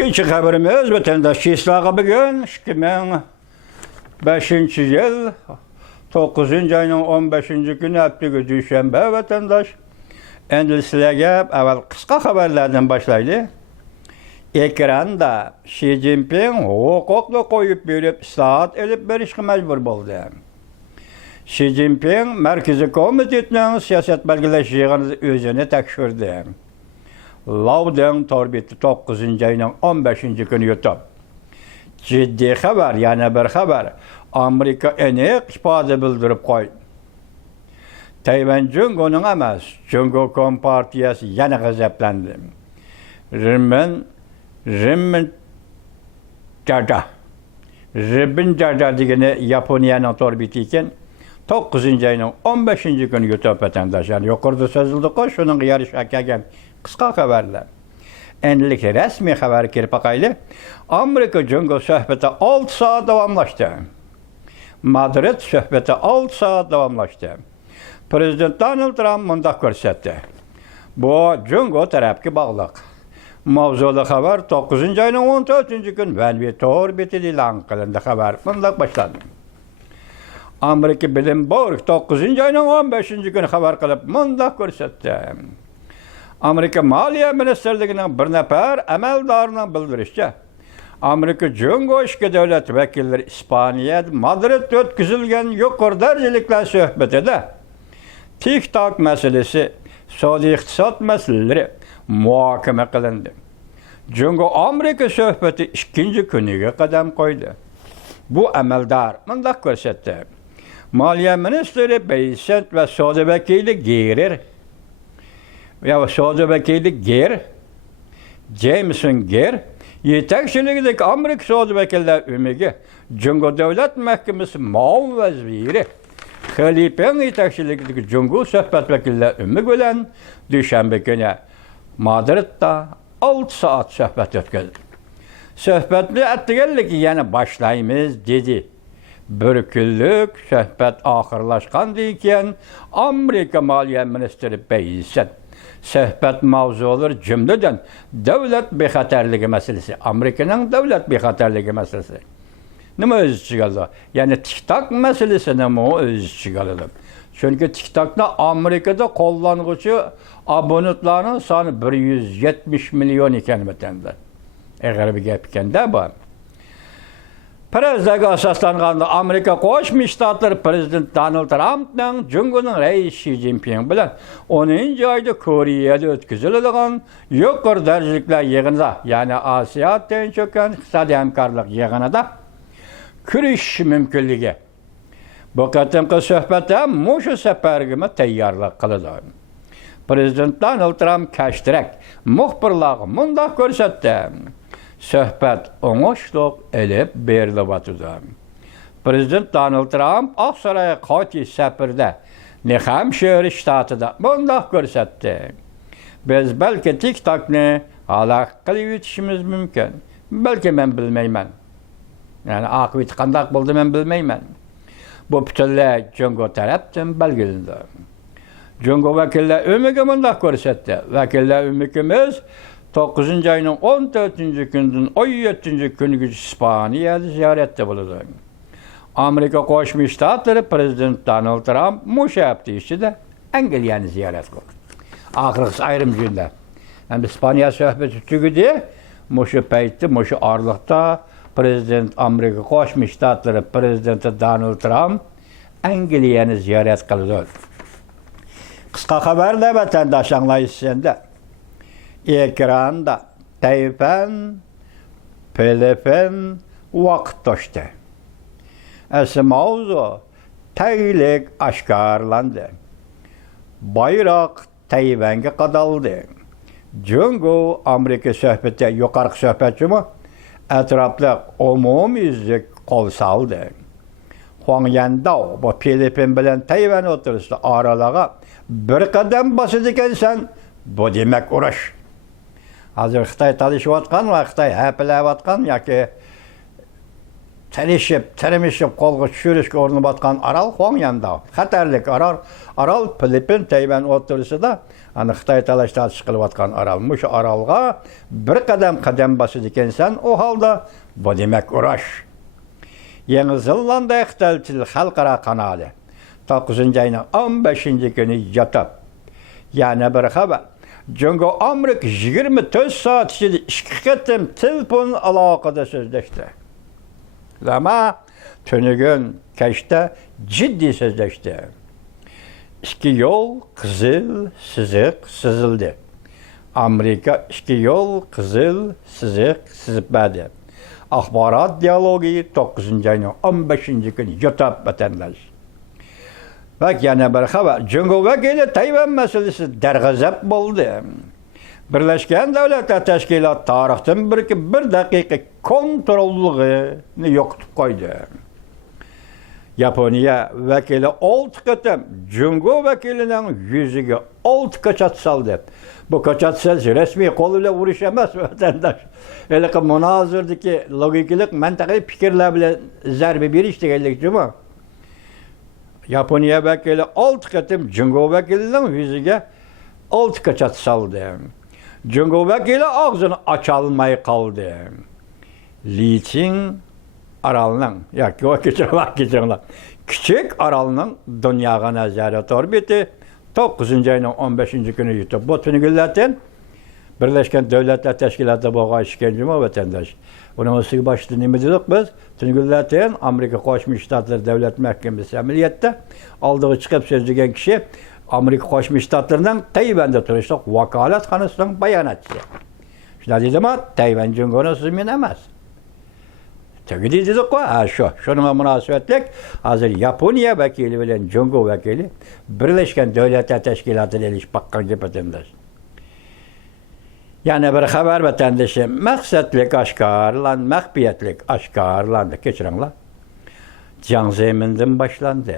İkinci haberimiz vatandaş İsrail'e bugün 2005 yıl 9. ayının 15. günü hafta Düşenbe vatandaş endüstriye evvel kısa haberlerden başlaydı. Ekranda Xi Jinping hukukla koyup verip saat edip verişe mecbur oldu. Xi Jinping Merkezi Komitenin siyaset belgeleşeceğini özüne tekşirdi. Lavden torbeti 9. ayının 15. günü yutup. Ciddi haber, yani bir haber. Amerika enek ifade bildirip koy. Tayvan Cungo'nun emas, Cungo Kompartiyası yana gazaplandı. Rimmen Dada degeni Japonya'nın torbeti iken 9. ayının 15. günü yutup vatandaş. Yani yukarıda sözüldü koş, şunun yarış hakikaten kısa haberler. Enlik resmi haber kirpakaylı Amerika Cungo sohbeti 6 saat devamlaştı. Madrid sohbeti 6 saat devamlaştı. Prezident Donald Trump mındak görsetti. Bu Cungo tarafki bağlıq. Mavzulu haber 9. ayının 14. gün Velvi torbeti ilan kılındı haber mındak başladı. Amerika Bilim Borg 9. ayının 15. gün haber kılıp mındak görsetti. Amerika Maliye Ministerliğinin bir nefer emeldarına bildirişçe, Amerika Cungo işki devlet vekilleri İspanya, Madrid'de ötküzülgen yukarı derecelikler sohbetinde TikTok meselesi, Saudi iktisat meseleleri muhakeme kılındı. Cungo Amerika sohbeti 2. günüge kadem koydu. Bu emeldar mındak görsetti. Maliye Ministeri Beysent ve Saudi vekili Gerir, ya Saudi vekili Ger, Jameson Ger, yetekçilikdeki Amerika Saudi vekiller ümigi, Cungo Devlet Mahkemesi Maun Veziri, Halipe'nin yetekçilikdeki Cungo sohbet vekiller ümigi bilen Düşenbe günü Madrid'de 6 saat sohbet ötküzdü. Sohbetli ettigellik yani başlayımız dedi. Bir günlük sohbet ahırlaşkan deyken Amerika Maliye Ministeri Beysent sohbet mavzu olur cümleden devlet bexatarligi meselesi. Amerika'nın devlet bexatarligi meselesi. Nima öz çıgalı? Yani TikTok meselesi nima öz çıgalı? Çünkü TikTok'ta Amerika'da kullanıcı abonentlerin sanı 170 milyon iken vatandaş. Eğer bir gap iken de bu. Prezident'e asaslanğanda Amerika Qoşmuş Ştatları Prezident Donald Trump'ın Cungo'nun reis Xi Jinping bilen 10. ayda Kore'de ötküzülülen yukarı derecelikler yığınında, yani Asya teyin çöken iqtisadi hemkarlık yığınında kürüş mümkünlüğü. Bu qatımkı sohbette muşu sefergime teyyarlık kılıdı. Prezident Donald Trump keştirek muhbirlığı mundaq görsetti. Sohbet oңuşluq elip berilip atıdı. Prezident Donald Trump Aksaray'a qati səpirde New Hampshire ştatıda mundaq görsetti. Biz belki TikTok'ni alaq qilib yetişimiz mümkün. Belki ben bilmeymen. Yani akıbeti qandaq buldu ben bilmeymen. Bu bütünle Cungo taraftan belgelindi. Cungo vekiller ümigi mundaq görsetti. Vekiller ümigimiz 9. ayının 14. günden 17. günü İspanya'da ziyarette bulundu. Amerika Qoşmuş Ştatları Prezident Donald Trump muşa yaptığı işi de Anglia'nı ziyaret kıldı. Ahırıqsı ayrım günde. Yani İspanya sohbeti tügüdü, muşu peytti, muşu ağırlıqta Prezident Amerika Qoşmuş Ştatları Prezidenti Donald Trump Anglia'nı ziyaret kıldı. Kısa haberle vatandaş anlayışında. Ekranda Tayvan, Filipin vakt düştü. Mavzu teylik aşkarlandı. Bayrak Tayvan'a qadaldı. Cungo Amerika sohbeti yukarı sohbetçi mi? Etraflı umumizlik kol saldı. Huang Yandao bu Filipin bilen Tayvan oturuştu aralığa bir kadem basıdıken sen bu demek uğraş. Hazır Xitay talışıp atkan ve Xitay həpiləyib atkan, ya ki tirmishib qo'lga tushirishga urinib atgan Aral Xuanyanda. Xatarlik Aral Filippin, Tayvan o'rtasida ana Xitoy talash-tartish qilayotgan atgan Aral. Mush Aralga bir qadam bosib ekansan, o holda bu demak urash. Yangi Zelandiya Xitoychilik xalqaro kanali 9-ayning 15-kuni yotib. Yana bir xabar. Jungo Amerika 24 soat ichida 2 qatim telefon aloqada so'zlashdi. Ama tünügün keşte ciddi sözleşti. İki yol kızıl sızık sızıldı. Amerika iki yol kızıl sızık sızıpmadı. Akbarat diyalogu 9-ayının 15-günü YouTube vatandaş. Bak yana bir haber. Jungo vekili Tayvan meselesi dergazap oldu. Birleşken Devletler Teşkilatı tarihten bir dakika kontrollüğünü yoktub koydu. Yaponiya vekili 6 qatam Jungo vekilinin yüzüge 6 kaçat saldı. Bu kaçat salsı resmi koluyla vuruş emas vatandaş. Öyle ki münazırdaki logikilik mentakı fikirler bile zerbi bir iştegelik değil mi? Yaponiya vekili 6 qatam Jungo vekilinin yüzüge 6 kaçat saldı. Jungo vekili ağzını açalmay kaldı. Li Qing Aralının, küçük Aralının dünyaya nazaret orbiti 9-ayının 15-günü YouTube. Bu tünügüllerden Birleşken Devletler Teşkilatı boğa işkence mi vatandaş? Bunun sıkı başlığı ne dedik biz? Tünügüllerden Amerika Koşmuş Ştatları Devlet Mahkemesi ameliyette aldığı çıkıp sözlügen kişi Amerika Koşmuş Ştatlarından Tayvan'da turuştuk vakalatxanasının bayanatçısı. Şuna dedim ama Tayvan Jungo'nu sızmin emez. Tegi dedik o, şununla münasebetlik hazır Yaponiya vekili bilen Jungo vekili Birleşken Devletler Teşkilatı'na eliş bakkan gibi vatandaş. Yani bir haber vatandaşı maksatlik aşkarlan, mahbiyetlik aşkarlandı. Geçirinler. Jiang Zemin'den başlandı.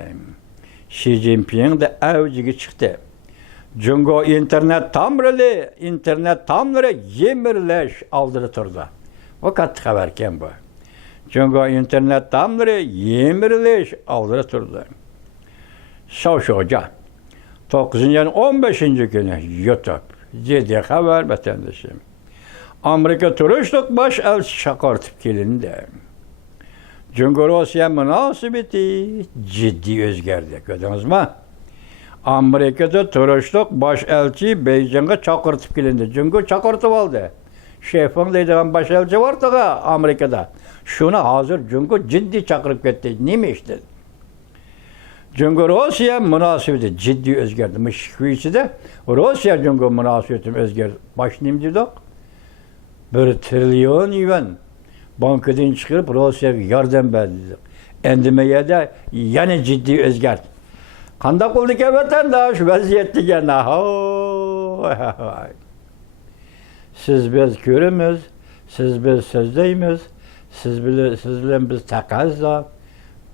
Xi Jinping de avcıge çıktı. Jungo internet tamları yemirleş aldırı turdu. O katı haberken bu. Jungo internet tamları yemirleş aldırı turdu. Şavşoca. 9-ayının 15-günü YouTube. Ciddi haber vatandaşım. Amerika turuşluk baş elçi şakartıp gelindi. Jungo-Rusya münasebeti ciddi özgerdi. Gördünüz mü? Amerika'da turuşluk baş elçi Beyjan'a çakırtıp gelindi. Jungo çakırtıp aldı. Şefin deydiğin baş elçi vardı da Amerika'da. Şunu hazır Jungo ciddi çakırıp gitti. Neymiş dedi. Jungo-Rusya münasebeti ciddi özgerdi. Mışkıyıcı da Rusya-Jungo münasebeti özgerdi. Baş neyim dedik? 1 trilyon yuan bankadan çıkarıp Rusya'ya yardım verdik. Endimeye de yani ciddi özgerdi. Kandak olduk vatandaş vaziyetli gene. Siz biz körümüz, siz biz sözdeyimiz, siz biz takazda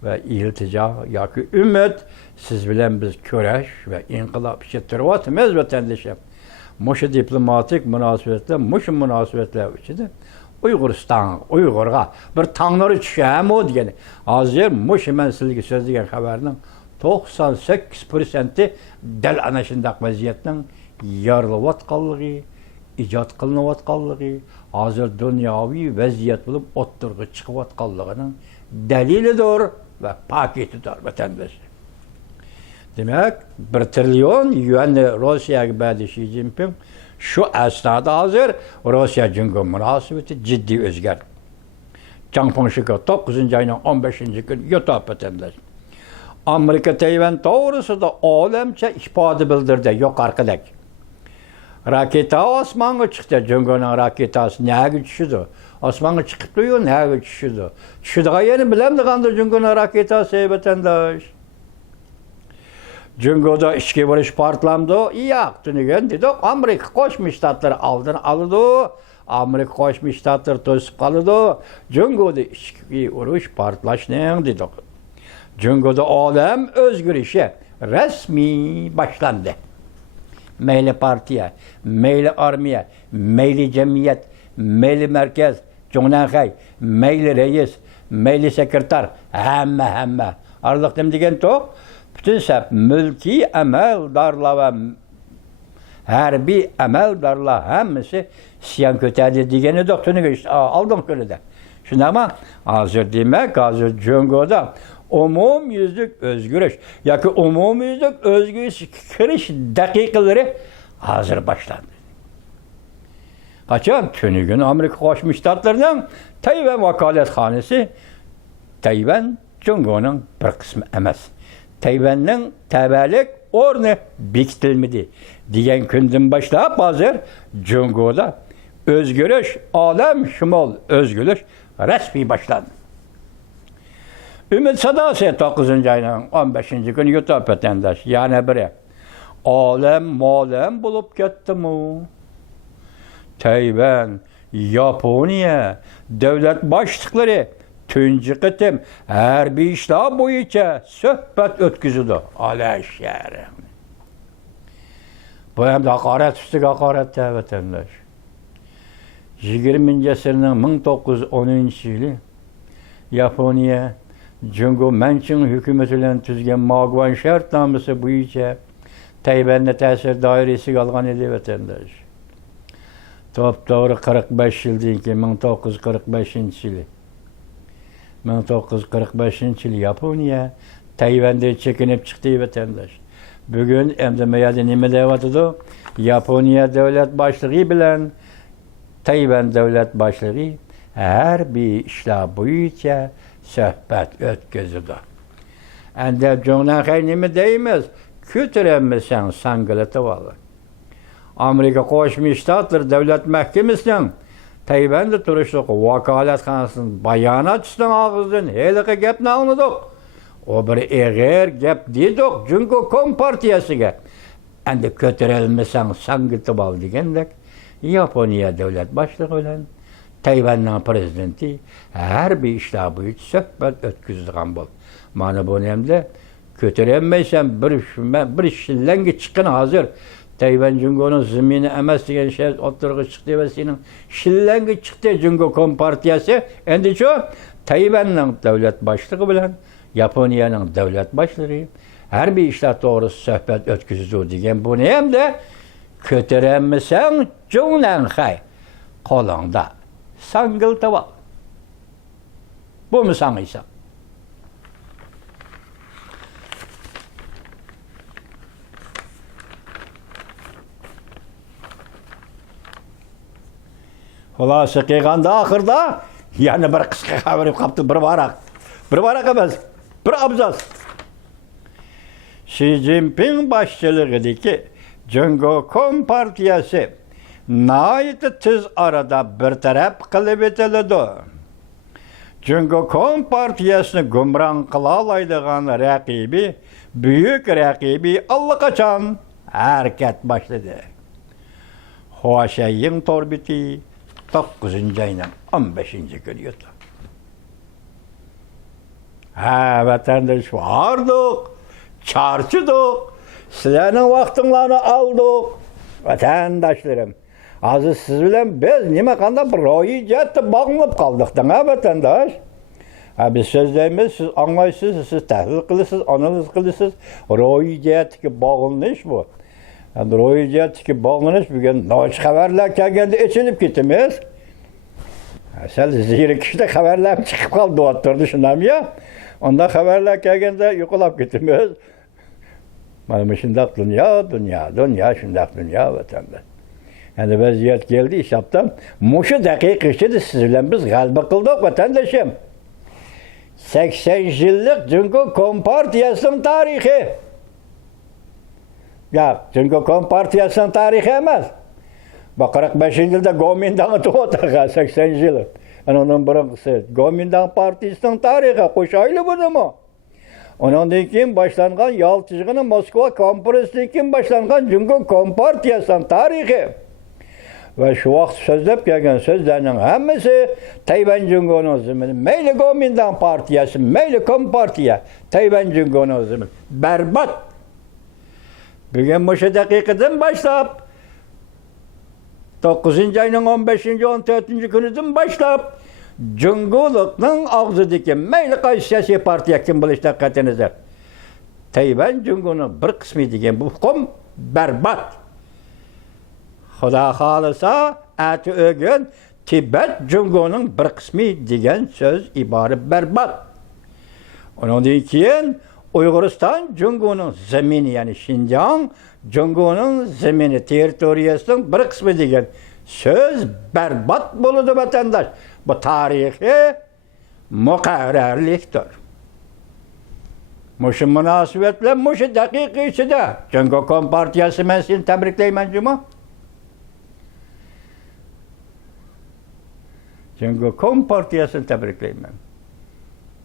ve iltica yakı ümmet, siz bilen biz köreş ve inkılap işittirvatımız vatandaşım. Muşu diplomatik münasebetler, muşu münasebetler içinde Uygur'a bir tanrı düşem o diyeni. Hazır muşu mensilgi sözlügen haberinin 98% del anaşındak vaziyetinin yarılıvatkallığı, icat kılınavatkallığı, hazır dünyavi vaziyet bulup otturgu çıkıvatkallığının delilidir ve paketidir vatandaş. Demek 1 trilyon yuanni Rusya'ya verdi Xi Jinping. Şu esnada hazır Rusya-Jungo münasebeti ciddi özgerdi. Changpengshik'e 9-ayının 15-günü YouTube vatandaş. Amerika Tayvan doğrusu da olamca ifade bildirdi. Yok arkadaş. Raketa osmanga çıktı. Jungo'nun raketası neye düşürdü? Osmanga çıkıp duruyor, neye düşürdü? Düşürdüğü yeri bilemdi kandı Jungo'nun raketası vatandaş. Jungo'da içki barış partlamdı. İyi aktını dedik. Amerika Koşmuş Ştatları aldı. Amerika Koşmuş Ştatları tosip kaldı. Jungo'da içki barış partlaşnın dedik. Jungo'da alem özgürlüğü resmi başlandı. Meyli partiye, meyli armiye, meyli cemiyet, meyli merkez, Cumhurbaşkanı, meyli reis, meyli sekreter, hemme. Arlık degen tok, bütün sep mülki emeldarlar ve harbiy emeldarlar hemmesi siyan kötədi degeni doktorunu geçti. Aldım şöyle de. Şimdi ama hazır demek, hazır Cungo'da umum yüzlük özgürüş, ya ki umum yüzlük özgürüş dakikaları hazır başlandı. Kaçan? Tünü gün Amerika Koşmuş Ştatlarının Tayvan vakalethanesi, Tayvan Cungo'nun bir kısmı emas. Tayvan'ın təbəlik ornu bekitilmedi. Diyen günden başlayıp hazır Cungo'da özgürlüş, alem şumul özgürlüş resmi başlandı. Ümit Sadası 9. ayının 15. günü YouTube vatandaş yani biri alem malem bulup gitti mi? Tayvan, Yaponiya devlet başlıkları tüncü kıtım her bir işler boyunca söhbet ötküzüdü. Aleşyerim. Bu hem de hakaret üstü hakaret de vatandaş. 20. asırın 1910 yılı Yaponiya Jungo Manchun hükümetiyle tüzgen Magwan şartnaması boyunca Tayvan'da tesir dairesi algan idi vatandaş. Doğru 45 yıldan ki 1945 yılı. 1945 yılı Yaponiya Tayvan'da çekinip çıktı vatandaş. Bugün emdemeyade nime devatıdı? Yaponiya devlet başlığı bilen Tayvan devlet başlığı her bir işler boyunca söhbet ötküzüdü. Ende Cungo'dan nime deyimiz? Kütüremmesen sangılatı var. Amerika Koşmuş Ştatlar Devlet Mahkemesi'nin Tayvan'da turuşluk vakalethanasının bayanatçısının ağzından heliki gepni anladık. O bir eğer gep dedik Jungo Kompartiyası'na. Ende kötürelmesen sangıtı var degendek Yaponiya devlet başlığı olan Tayvan'ın prezidenti her bir işler boyunca söhbet ötküzdüğün bol. Mana bu nemde kötürenmeysen bir şillengi çıkın hazır. Tayvan Jungo'nun zemini emas degan şey oturgu çıktı ve senin şillengi çıktı Jungo Kompartiyası. Endi şu Tayvan'ın devlet başlığı bilen Yaponiya'nın devlet başlığı her bir işler doğrusu söhbet ötküzdü degen bu nemde kötürenmesen Cungo'dan hay kolunda sangıltı var. Bu mu sanıysa? Hulası kıyganda ahırda yani bir kıska haberi kaptı bir varak emez, bir abzaz. Xi Jinping başçılığındaki Jungo Kompartiyası nayet tez arada bir taraf kılıp etildi. Jungo Kompartiyasını gumran kılalaydıgan rakibi, büyük rakibi allakaçan hareket başladı. Hoşayın torbiti 9. ayının 15. günü yuttu. Ha vatandaş vardık, çarçıdık, sizlerin vaktinlerini aldık. Vatandaşlarım, aziz siz bilen biz nime kanda bir royiyette bağlanıp kaldık da vatandaş. Ha biz sözlerimiz siz anlaysınız, siz tahlil kılısınız, analiz kılısınız. Royiyette bağlanış bu. Yani royiyette bağlanış bugün noç haberler geldi içilip gittimiz. Sen zihri kişide haberler çıkıp kaldı oturdu şundan ya. Onda haberler geldi yukulap gittimiz. Malum şundak dünya şundak dünya vatandaş. Yani vaziyet geldi hesaptan. Muşu dakika içinde sizle biz galiba kıldık vatandaşım. 80 yıllık Jungo Kompartiyası'nın tarihi. Ya Jungo Kompartiyası'nın tarihi emez. Bak 45 yılda Gomindan'ı doğdu 80 yılı. Yani onun bırakısı Gomindan Partisi'nin tarihi. Koşaylı bunu mu? Ondan kim başlangan Yalçıcı'nın Moskova Kongresi'nden kim başlangan Jungo Kompartiyası'nın tarihi. Ve şu vakit sözlep gelgen sözlerinin hemmesi Tayvan Jungo'nun zımını. Meyli Gomindan Partiyası, meyli Kompartiya, Tayvan Jungo'nun zımını. Berbat. Bugün bu şu dakikadan başlayıp 9. ayının 15. 14. gününden başlayıp Cumhurlukning og'zidagi mayli qaysi siyosiy partiya kim bo'lishi qat'iy nazar. Tayvan Cumhurning bir qismi degan bu hukm berbat. Xudo xolisa ati o'gin Tibet Cumhurning bir qismi degan so'z ibora berbat. Ondan keyin Uyg'uriston Cumhurning zamini, ya'ni Xinjiang Cumhurning zamini territoriyasining bir qismi degan söz berbat bo'ladi vatandaş. Bu tarihi muqarrarlikdir. Muşu münasibetle, muşu dakika içinde. Cumhur Kompartiyası ben seni tebriklayman Cuma. Cumhur Kompartiyasını tebriklayman.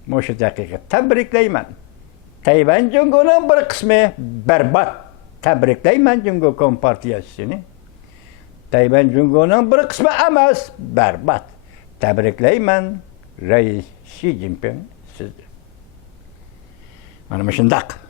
Muşu dakika tebriklayman. Tayvan Cumhur'un bir kısmı berbat. Tebriklayman Cumhur Kompartiyasını. Tayvan Cumhur'un bir kısmı emas, berbat. Tebriklayman Reis Xi Jinping sizni. Mana shundaq.